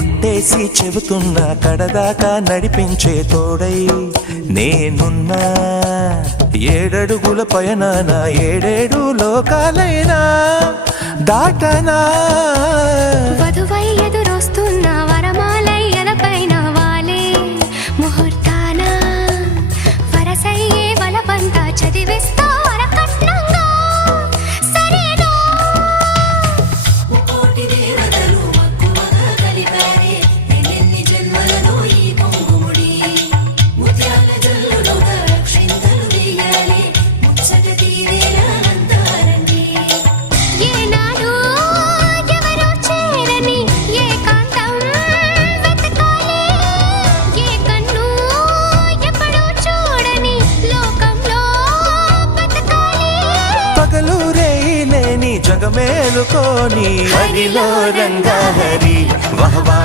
ఒట్టేసి చెబుతున్నా కడదాకా నడిపించే తోడై నేనున్నా. 7 అడుగుల పైన 7 లోకాలైనా దాటనా. వధువై ఎదురొస్తున్న వరమాలై ఎలపైన వాలే ముహూర్తాన వరసయ్యే వలపంతా చదివిస్తా వరకట్నంగా. సరేనా కోటి దేవతలు మక్కువగా కలిపారే ఎన్ని జన్మలలో ఈ పొంగుముడి ముత్యాల జల్లులో దక్షింతలు వేయాలి ముచ్చట తీరేలా అంతారండి. ఏనాడు ఎవరో చేరని ఏకాంతం వెతకాలి. ఏ కన్ను ఎప్పుడూ చూడని లోకంలో బతకాలి. పగలు రేయి లేని జగమేలుకోని హరిలో రంగా హరి వహవా.